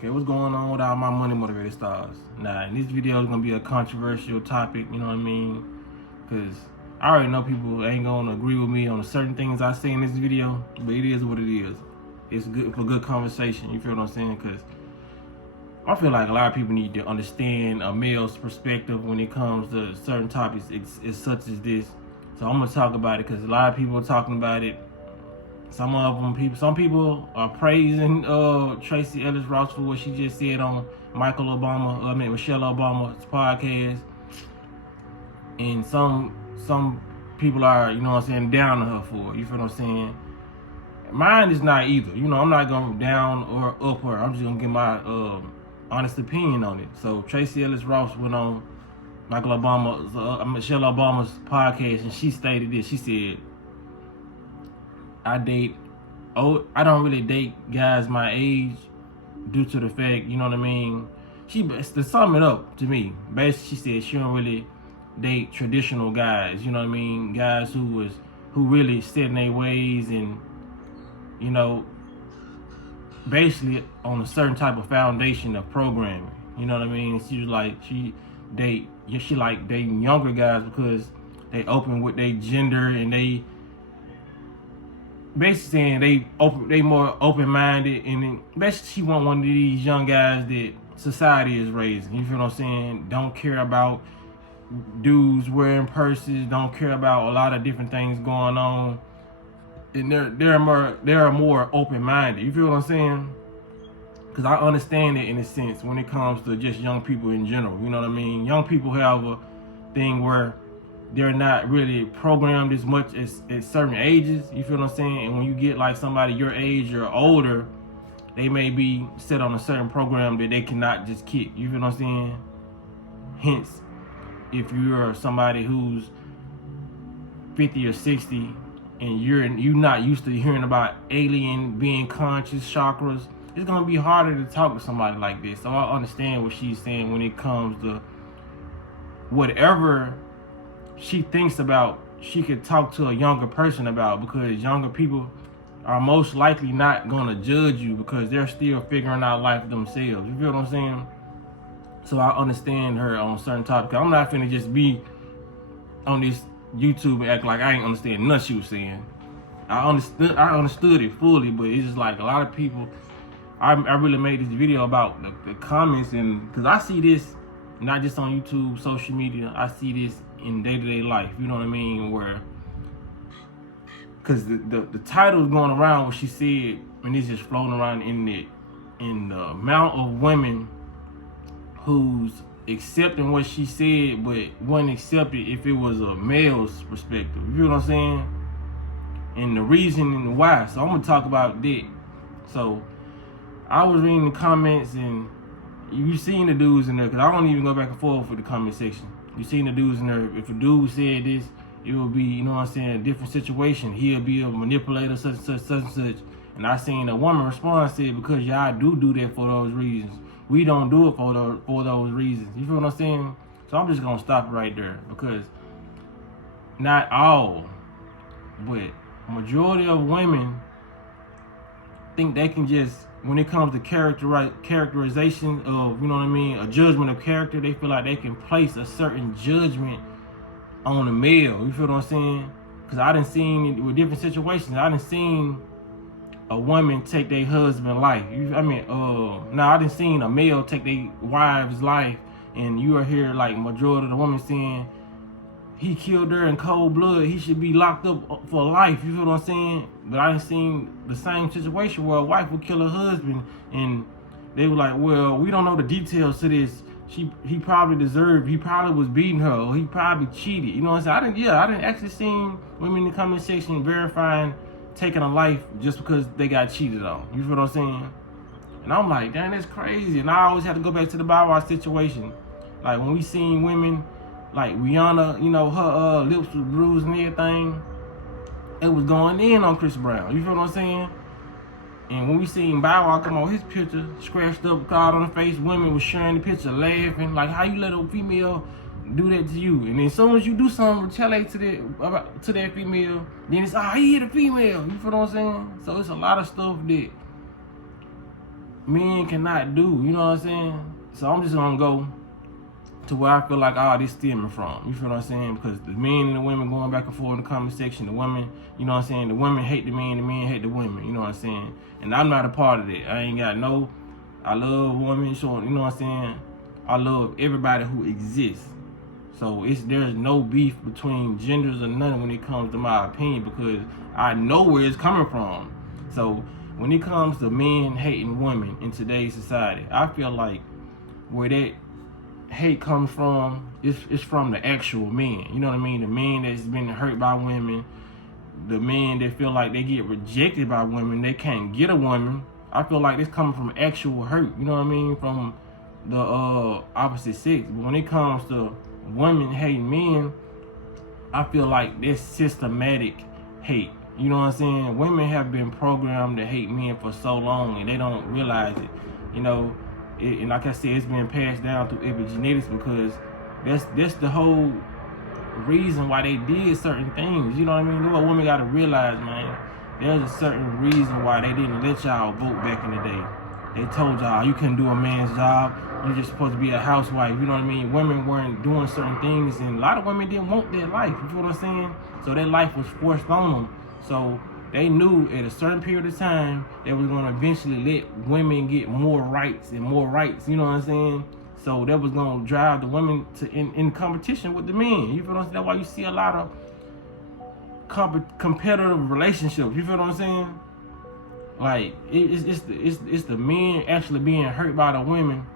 Okay, what's going on with all my money motivated stars? Now, in this video is gonna be a controversial topic, you know what I mean? Because I already know people ain't gonna agree with me on certain things I say in this video, but it is what it is. It's good for good conversation, you feel what I'm saying? Because I feel like a lot of people need to understand a male's perspective when it comes to certain topics, it's such as this. So I'm gonna talk about it because a lot of people are talking about it. Some people are praising Tracie Ellis Ross for what she just said on Michelle Obama's podcast, and some people are, you know what I'm saying, down to her for it. You feel what I'm saying? Mine is not either. You know, I'm not gonna down or up her. I'm just gonna give my honest opinion on it. So Tracie Ellis Ross went on Michelle Obama's podcast, and she stated this. She said, I don't really date guys my age due to the fact, you know what I mean? To sum it up to me, basically she said she don't really date traditional guys, you know what I mean? Guys who really set in their ways and, you know, basically on a certain type of foundation of programming, you know what I mean? She like dating younger guys because they open with their gender and they basically saying they more open-minded, and then basically she want one of these young guys that society is raising. You feel what I'm saying? Don't care about dudes wearing purses, don't care about a lot of different things going on, and they're more open-minded. You feel what I'm saying? Because I understand it in a sense when it comes to just young people in general. You know what I mean? Young people have a thing where they're not really programmed as much as at certain ages. You feel what I'm saying? And when you get like somebody your age or older, they may be set on a certain program that they cannot just kick. You feel what I'm saying? Hence, if you're somebody who's 50 or 60 and you're not used to hearing about alien being conscious chakras, it's gonna be harder to talk to somebody like this. So I understand what she's saying when it comes to whatever she thinks about, she could talk to a younger person about, because younger people are most likely not gonna judge you because they're still figuring out life themselves. You feel what I'm saying? So I understand her on certain topics. I'm not finna just be on this YouTube and act like I ain't understand nothing she was saying. I understood it fully, but it's just like a lot of people. I really made this video about the comments, and because I see this not just on YouTube, social media, I see this in day-to-day life, you know what I mean, where, because the title is going around what she said, and it's just floating around in the amount of women who's accepting what she said, but wouldn't accept it if it was a male's perspective, you know what I'm saying, and the reason and why. So I'm gonna talk about that. So I was reading the comments, and you seen the dudes in there, because I don't even go back and forth with the comment section. You seen the dudes in there. If a dude said this, it would be, you know what I'm saying, a different situation. He'll be a manipulator, such and such. And I seen a woman respond, said, because y'all do that for those reasons. We don't do it for those reasons. You feel what I'm saying? So I'm just gonna stop right there, because not all, but majority of women think they can just, when it comes to characterization of, you know what I mean, a judgment of character, they feel like they can place a certain judgment on a male. You feel what I'm saying? Because I done seen with different situations, I done seen a woman take their husband's life. I done seen a male take their wife's life, and you are here like majority of the women saying he killed her in cold blood, he should be locked up for life. You feel what I'm saying? But I done seen the same situation where a wife would kill her husband, and they were like, well, we don't know the details to this. He probably was beating her, or he probably cheated. You know what I'm saying? I didn't actually seen women in the comment section verifying taking a life just because they got cheated on. You feel what I'm saying? And I'm like, damn, that's crazy. And I always have to go back to the Bow Wow situation. Like when we seen women like Rihanna, you know, her lips was bruised and everything, it was going in on Chris Brown. You feel what I'm saying? And when we seen Bow Wow come on, his picture scratched up, card on the face, women was sharing the picture, laughing, like, how you let a female do that to you? And then as soon as you do something retaliate to that female, then it's, he hit a female. You feel what I'm saying? So it's a lot of stuff that men cannot do. You know what I'm saying? So I'm just gonna go to where I feel like all this stemming from. You feel what I'm saying? Because the men and the women going back and forth in the comment section, the women, you know what I'm saying? The women hate the men hate the women. You know what I'm saying? And I'm not a part of it. I ain't got no. I love women, so you know what I'm saying? I love everybody who exists. So there's no beef between genders or nothing when it comes to my opinion, because I know where it's coming from. So when it comes to men hating women in today's society, I feel like where that hate comes from is from the actual men. You know what I mean? The men that's been hurt by women, the men that feel like they get rejected by women, they can't get a woman. I feel like it's coming from actual hurt. You know what I mean? From the opposite sex. But when it comes to women hating men, I feel like that's systematic hate. You know what I'm saying? Women have been programmed to hate men for so long and they don't realize it. You know, and like I said, it's been passed down through epigenetics, because that's the whole reason why they did certain things. You know what I mean? What women gotta realize, man, there's a certain reason why they didn't let y'all vote back in the day. They told y'all you couldn't do a man's job. You're just supposed to be a housewife. You know what I mean? Women weren't doing certain things, and a lot of women didn't want their life. You feel what I'm saying? So their life was forced on them. So they knew at a certain period of time they was going to eventually let women get more rights and more rights. You know what I'm saying? So that was going to drive the women to in competition with the men. You feel what I'm saying? That's why you see a lot of competitive relationships. You feel what I'm saying? Like it's the men actually being hurt by the women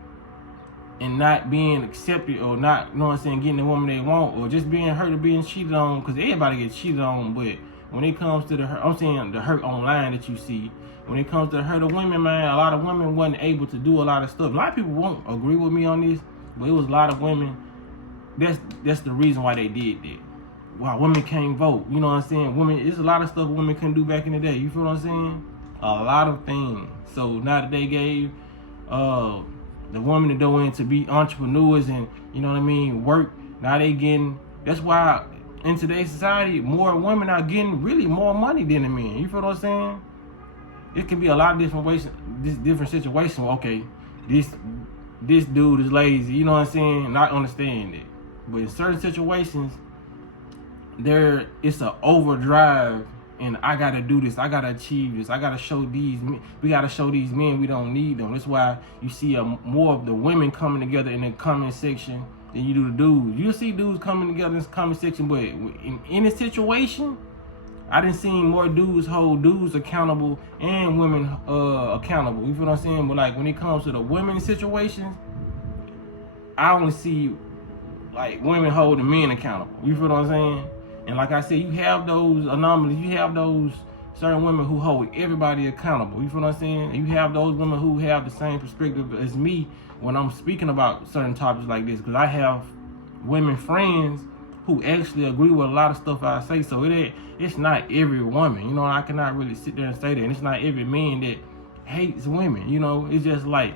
and not being accepted, or not, you know what I'm saying, getting the woman they want, or just being hurt or being cheated on, because everybody gets cheated on. But when it comes to the hurt, I'm saying the hurt online that you see, when it comes to the hurt of women, man, a lot of women wasn't able to do a lot of stuff. A lot of people won't agree with me on this, but it was a lot of women, that's the reason why they did that. Why women can't vote, you know what I'm saying? Women, there's a lot of stuff women couldn't do back in the day. You feel what I'm saying? A lot of things. So now that they gave the women to go in to be entrepreneurs and, you know what I mean, work, now they getting, that's why in today's society, more women are getting really more money than the men. You feel what I'm saying? It can be a lot of different ways, different situations. Okay, this dude is lazy, you know what I'm saying? And I understand it. But in certain situations, it's an overdrive, and I gotta do this, I gotta achieve this, I gotta show these men, we gotta show these men we don't need them. That's why you see more of the women coming together in the comment section than you do the dudes. You'll see dudes coming together in this comment section, but in a situation, I done seen more dudes hold dudes accountable and women accountable. You feel what I'm saying? But like when it comes to the women situations, I only see like women holding men accountable. You feel what I'm saying? And like I said, you have those anomalies. You have those certain women who hold everybody accountable. You feel what I'm saying? And you have those women who have the same perspective as me when I'm speaking about certain topics like this. Because I have women friends who actually agree with a lot of stuff I say. So it's not every woman. You know, I cannot really sit there and say that. And it's not every man that hates women. You know, it's just like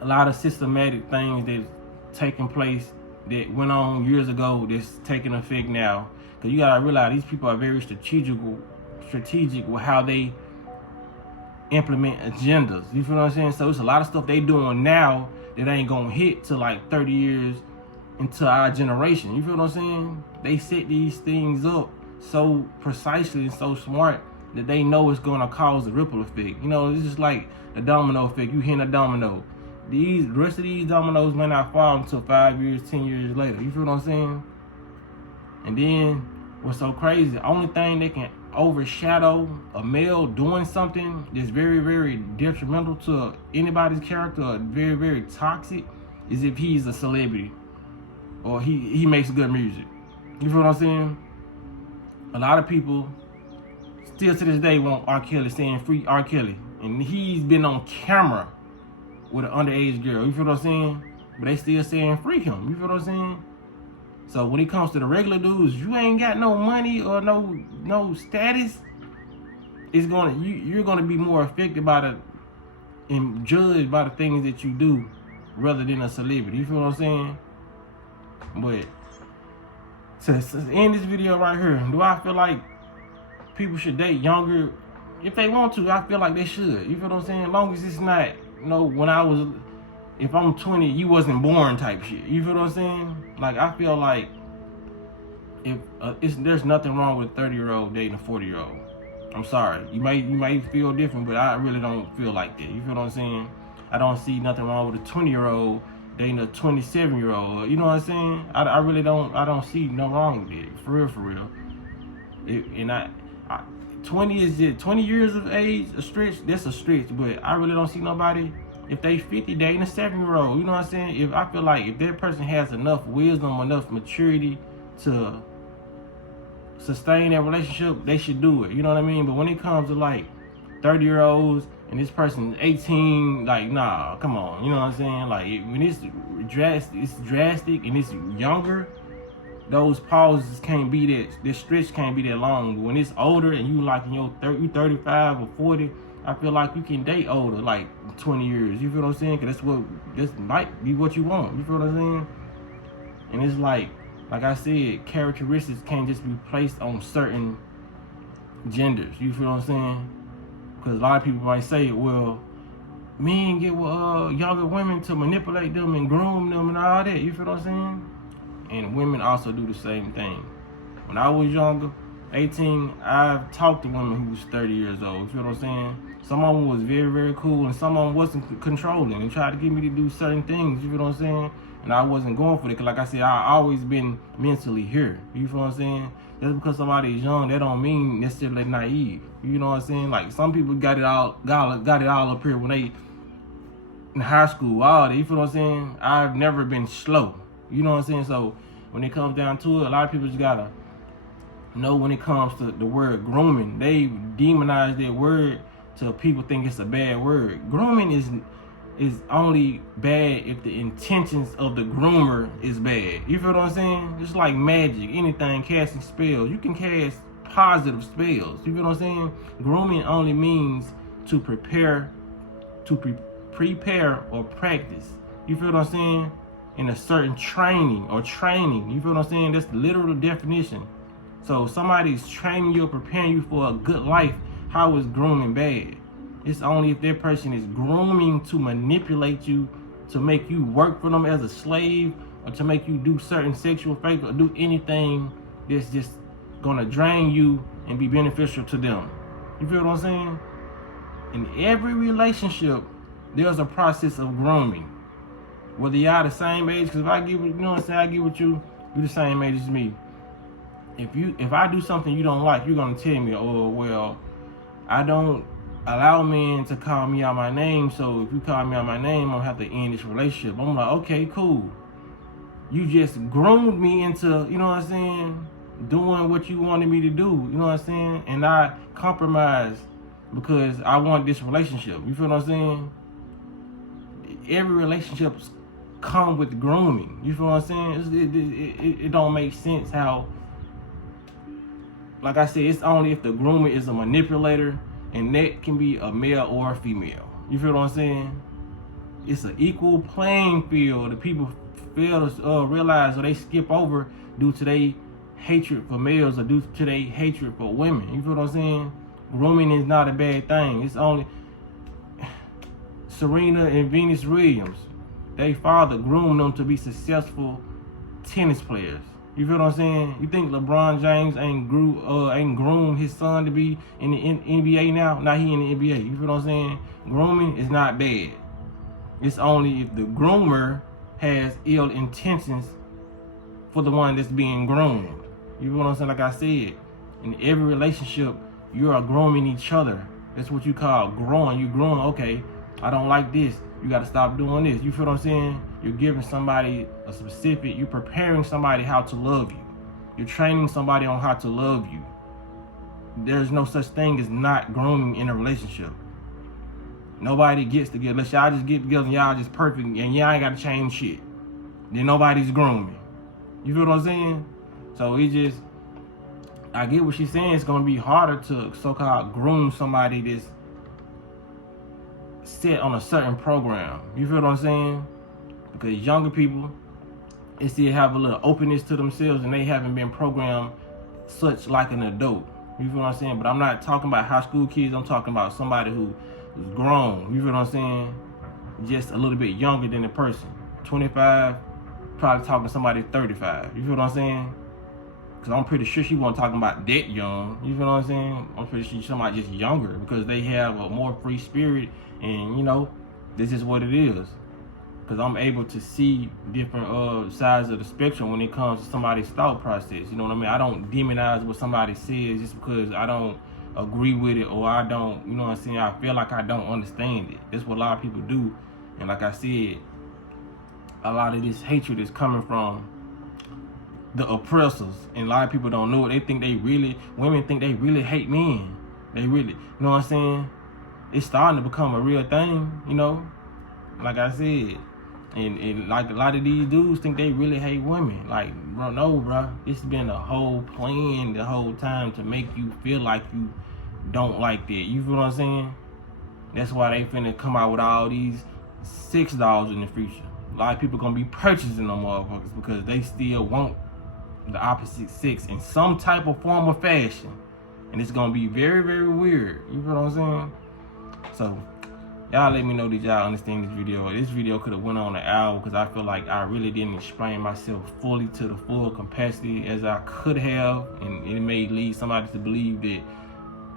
a lot of systematic things that's taking place that went on years ago that's taking effect now. Because you gotta realize these people are very strategic with how they implement agendas. You feel what I'm saying? So it's a lot of stuff they doing now that ain't gonna hit till like 30 years into our generation. You feel what I'm saying? They set these things up so precisely and so smart that they know it's gonna cause a ripple effect. You know, it's just like the domino effect. You hit a domino. The rest of these dominoes may not fall until 5 years, 10 years later. You feel what I'm saying? And then what's so crazy, the only thing that can overshadow a male doing something that's very, very detrimental to anybody's character, or very, very toxic, is if he's a celebrity or he makes good music. You feel what I'm saying? A lot of people still to this day want R. Kelly, saying free R. Kelly. And he's been on camera with an underage girl. You feel what I'm saying? But they still saying free him. You feel what I'm saying? So when it comes to the regular dudes, you ain't got no money or no status, you're gonna be more affected by and judged by the things that you do rather than a celebrity. You feel what I'm saying? But to end this video right here, do I feel like people should date younger if they want to, I feel like they should. You feel what I'm saying? As long as it's not, if I'm 20, you wasn't born type shit. You feel what I'm saying? Like, I feel like if there's nothing wrong with a 30-year-old dating a 40-year-old. I'm sorry. You may feel different, but I really don't feel like that. You feel what I'm saying? I don't see nothing wrong with a 20-year-old dating a 27-year-old. You know what I'm saying? I really don't. I don't see no wrong with it. For real. 20 years of age, a stretch. That's a stretch, but I really don't see nobody. If they 50 dating a 7-year-old, you know what I'm saying? I feel like if that person has enough wisdom, enough maturity to sustain that relationship, they should do it. You know what I mean? But when it comes to like 30-year-olds and this person 18, like, nah, come on. You know what I'm saying? Like, when it's drastic and it's younger, those pauses can't be that, this stretch can't be that long. But when it's older and you like in your 35 or 40, I feel like you can date older, like 20 years. You feel what I'm saying? Because this might be what you want. You feel what I'm saying? And it's like I said, characteristics can't just be placed on certain genders. You feel what I'm saying? Because a lot of people might say, well, men get with younger women to manipulate them and groom them and all that. You feel what I'm saying? And women also do the same thing. When I was younger, 18, I've talked to women who was 30 years old. You feel what I'm saying? Some of them was very, very cool, and some of them wasn't controlling and tried to get me to do certain things. You feel what I'm saying? And I wasn't going for it, because like I said, I always been mentally here. You feel what I'm saying? Just because somebody's young, that don't mean necessarily naive. You know what I'm saying? Like, some people got it all up here when they in high school. All that. You feel what I'm saying? I've never been slow. You know what I'm saying? So when it comes down to it, a lot of people just gotta know when it comes to the word grooming, they demonize that word till people think it's a bad word. Grooming is only bad if the intentions of the groomer is bad. You feel what I'm saying? Just like magic, anything, casting spells. You can cast positive spells. You feel what I'm saying? Grooming only means to prepare or practice. You feel what I'm saying? In a certain training. You feel what I'm saying? That's the literal definition. So if somebody's training you or preparing you for a good life, how is grooming bad? It's only if that person is grooming to manipulate you, to make you work for them as a slave, or to make you do certain sexual favors, or do anything that's just gonna drain you and be beneficial to them. You feel what I'm saying? In every relationship, there's a process of grooming. Whether y'all the same age, because if I get with, you know what I'm saying, I get with you, you're the same age as me. If I do something you don't like, you're gonna tell me, oh well, I don't allow men to call me out my name, so if you call me out my name, I'm gonna have to end this relationship. I'm like, okay, cool. You just groomed me into, you know what I'm saying, doing what you wanted me to do, you know what I'm saying? And I compromised because I want this relationship. You feel what I'm saying? Every relationship come with grooming. You feel what I'm saying? It don't make sense how, like I said, it's only if the groomer is a manipulator, and that can be a male or a female. You feel what I'm saying? It's an equal playing field that people fail to realize, or they skip over due to their hatred for males or due to their hatred for women. You feel what I'm saying? Grooming is not a bad thing. It's only Serena and Venus Williams, their father groomed them to be successful tennis players. You feel what I'm saying? You think LeBron James ain't groomed his son to be in the NBA now? Now he in the NBA. You feel what I'm saying? Grooming is not bad. It's only if the groomer has ill intentions for the one that's being groomed. You feel what I'm saying? Like I said, in every relationship, you are grooming each other. That's what you call growing. You growing, okay, I don't like this. You got to stop doing this. You feel what I'm saying? You're giving somebody a specific, you're preparing somebody how to love you. You're training somebody on how to love you. There's no such thing as not grooming in a relationship. Nobody gets together. Unless y'all just get together and y'all just perfect and y'all ain't got to change shit. Then nobody's grooming. You feel what I'm saying? So it just, I get what she's saying. It's going to be harder to so-called groom somebody that's set on a certain program. You feel what I'm saying? Because younger people, they still have a little openness to themselves and they haven't been programmed such like an adult. You feel what I'm saying? But I'm not talking about high school kids. I'm talking about somebody who is grown. You feel what I'm saying? Just a little bit younger than the person. 25, probably talking to somebody 35. You feel what I'm saying? Because I'm pretty sure she wasn't talking about that young. You feel what I'm saying? I'm pretty sure she's somebody just younger because they have a more free spirit, and you know, this is what it is. Because I'm able to see different sides of the spectrum when it comes to somebody's thought process. You know what I mean? I don't demonize what somebody says just because I don't agree with it, or I don't, you know what I'm saying, I feel like I don't understand it. That's what a lot of people do. And like I said, a lot of this hatred is coming from the oppressors, and a lot of people don't know it. They think women think they really hate men. They really, you know what I'm saying? It's starting to become a real thing, you know? Like I said. And like a lot of these dudes think they really hate women. Like, bro, no, bro. It's been a whole plan the whole time to make you feel like you don't like that. You feel what I'm saying? That's why they finna come out with all these sex dolls in the future. A lot of people gonna be purchasing them motherfuckers because they still want the opposite sex in some type of form or fashion. And it's gonna be very, very weird. You feel what I'm saying? So, y'all let me know that y'all understand this video. This video could have went on an hour because I feel like I really didn't explain myself fully to the full capacity as I could have. And it may lead somebody to believe that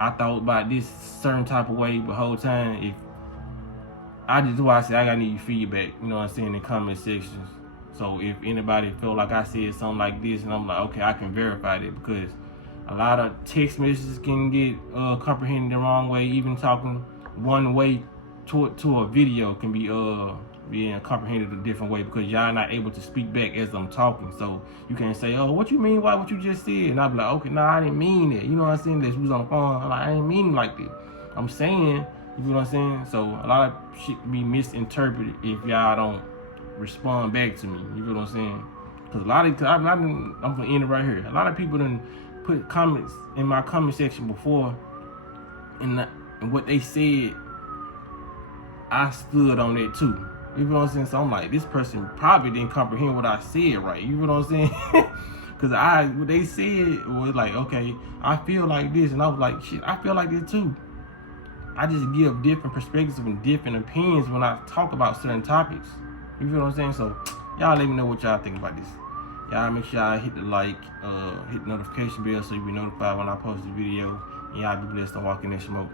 I thought about this certain type of way, but the whole time, if I just do what I say, I gotta need feedback, you know what I'm saying, in the comment sections. So if anybody feel like I said something like this and I'm like, okay, I can verify that, because a lot of text messages can get comprehended the wrong way. Even talking one way to a video can be being comprehended a different way because y'all not able to speak back as I'm talking. So you can't say, oh, what you mean by what you just said? And I'll be like, okay, nah, I didn't mean that. You know what I'm saying? This was on the phone. I'm like, I didn't mean like that. I'm saying, you know what I'm saying? So a lot of shit can be misinterpreted if y'all don't respond back to me. You feel what I'm saying? Because a lot of, I'm gonna end it right here. A lot of people done put comments in my comment section before, and what they said, I stood on that too. You feel what I'm saying? So I'm like, this person probably didn't comprehend what I said right. You feel what I'm saying? Because what they said was like, okay, I feel like this, and I was like, shit, I feel like this too. I just give different perspectives and different opinions when I talk about certain topics. You feel what I'm saying? So y'all let me know what y'all think about this. Y'all make sure y'all hit the like, hit the notification bell so you be notified when I post the video. And y'all be blessed to walk in that smoke.